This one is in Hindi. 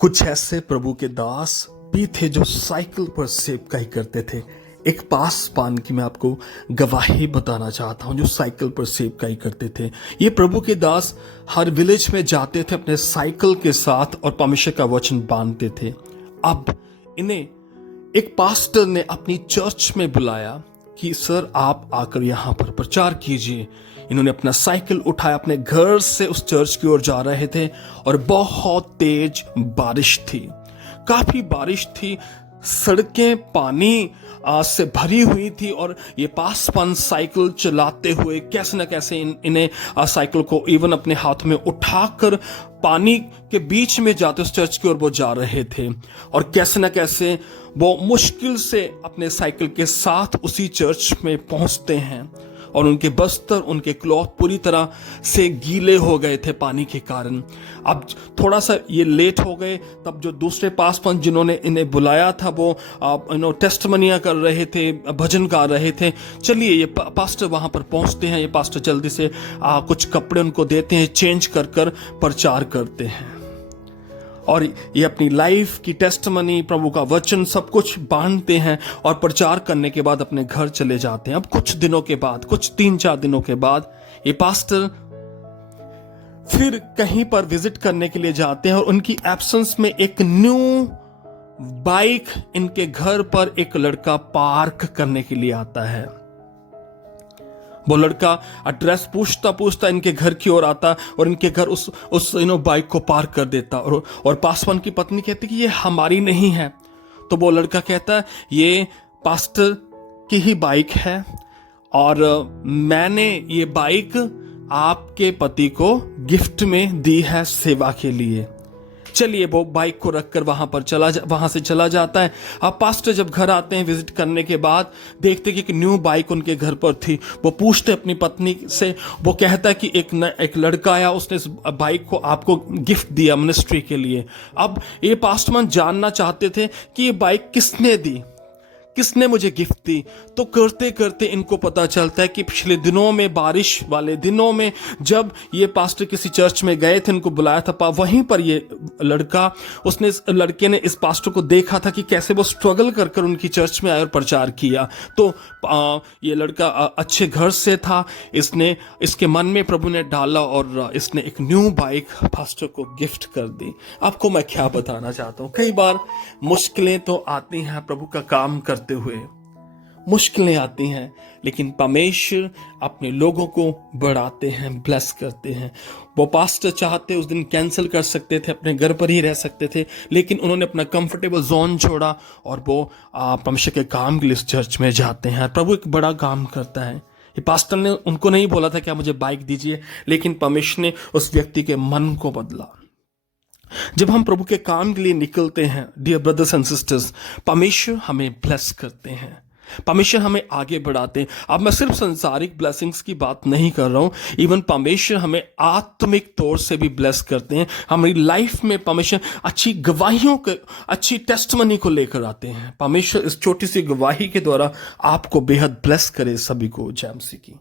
कुछ ऐसे प्रभु के दास भी थे जो साइकिल पर सेवकाई करते थे। एक पासवान की मैं आपको गवाही बताना चाहता हूं जो साइकिल पर सेवकाई करते थे। ये प्रभु के दास हर विलेज में जाते थे अपने साइकिल के साथ और परमेश्वर का वचन बांधते थे। अब इन्हें एक पास्टर ने अपनी चर्च में बुलाया कि सर आप आकर यहां पर प्रचार कीजिए। इन्होंने अपना साइकिल उठाया, अपने घर से उस चर्च की ओर जा रहे थे और बहुत तेज बारिश थी, काफी बारिश थी, सड़कें पानी से भरी हुई थी और ये पासवान साइकिल चलाते हुए कैसे न कैसे इन्हें साइकिल को इवन अपने हाथ में उठाकर पानी के बीच में जाते उस चर्च की ओर वो जा रहे थे और कैसे न कैसे वो मुश्किल से अपने साइकिल के साथ उसी चर्च में पहुंचते हैं और उनके बस्तर, उनके क्लॉथ पूरी तरह से गीले हो गए थे पानी के कारण। अब थोड़ा सा ये लेट हो गए, तब जो दूसरे पासवान जिन्होंने इन्हें बुलाया था वो टेस्टमनिया कर रहे थे, भजन गा रहे थे। चलिए ये पास्टर वहां पर पहुंचते हैं। ये पास्टर जल्दी से कुछ कपड़े उनको देते हैं, चेंज कर कर प्रचार करते हैं और ये अपनी लाइफ की टेस्टमनी, प्रभु का वचन सब कुछ बांधते हैं और प्रचार करने के बाद अपने घर चले जाते हैं। अब कुछ दिनों के बाद, कुछ 3-4 दिनों के बाद ये पास्टर फिर कहीं पर विजिट करने के लिए जाते हैं और उनकी एब्सेंस में एक न्यू बाइक इनके घर पर एक लड़का पार्क करने के लिए आता है। वो लड़का एड्रेस पूछता पूछता इनके घर की ओर आता और इनके घर उस बाइक को पार्क कर देता और पासवान की पत्नी कहती कि ये हमारी नहीं है। तो वो लड़का कहता है ये पास्टर की ही बाइक है और मैंने ये बाइक आपके पति को गिफ्ट में दी है सेवा के लिए। चलिए वो बाइक को रखकर वहां से चला जाता है। अब पास्टर जब घर आते हैं विजिट करने के बाद, देखते कि एक न्यू बाइक उनके घर पर थी। वो पूछते अपनी पत्नी से, वो कहता है कि एक लड़का आया, उसने इस बाइक को आपको गिफ्ट दिया मिनिस्ट्री के लिए। अब ये पास्टरमैन जानना चाहते थे कि ये बाइक किसने दी, किसने मुझे गिफ्ट दी। तो करते करते इनको पता चलता है कि पिछले दिनों में, बारिश वाले दिनों में, जब ये पास्टर किसी चर्च में गए थे, इनको बुलाया था, वहीं पर ये लड़के ने इस पास्टर को देखा था कि कैसे वो स्ट्रगल कर कर उनकी चर्च में आया और प्रचार किया। तो ये लड़का अच्छे घर से था, इसके मन में प्रभु ने डाला और इसने एक न्यू बाइक पास्टर को गिफ्ट कर दी। आपको मैं क्या बताना चाहता हूँ, कई बार मुश्किलें तो आती हैं प्रभु का काम करते हुए, मुश्किलें आती हैं, लेकिन परमेश्वर अपने लोगों को बढ़ाते हैं, ब्लेस करते हैं। वो पास्टर चाहते उस दिन कैंसिल कर सकते थे, अपने घर पर ही रह सकते थे, लेकिन उन्होंने अपना कंफर्टेबल जोन छोड़ा और वो परमेश्वर के काम के लिए इस चर्च में जाते हैं। प्रभु एक बड़ा काम करता है। ये पास्टर ने उनको नहीं बोला था कि आप मुझे बाइक दीजिए, लेकिन परमेश्वर ने उस व्यक्ति के मन को बदला। जब हम प्रभु के काम के लिए निकलते हैं, डियर ब्रदर्स एंड सिस्टर्स, परमेश्वर हमें ब्लेस करते हैं, परमेश्वर हमें आगे बढ़ाते हैं। अब मैं सिर्फ संसारिक ब्लेसिंग्स की बात नहीं कर रहा हूं, इवन परमेश्वर हमें आत्मिक तौर से भी ब्लेस करते हैं। हमारी लाइफ में परमेश्वर अच्छी गवाहियों को, अच्छी टेस्टमनी को लेकर आते हैं। परमेश्वर इस छोटी सी गवाही के द्वारा आपको बेहद ब्लेस करे। सभी को जय मसीह की।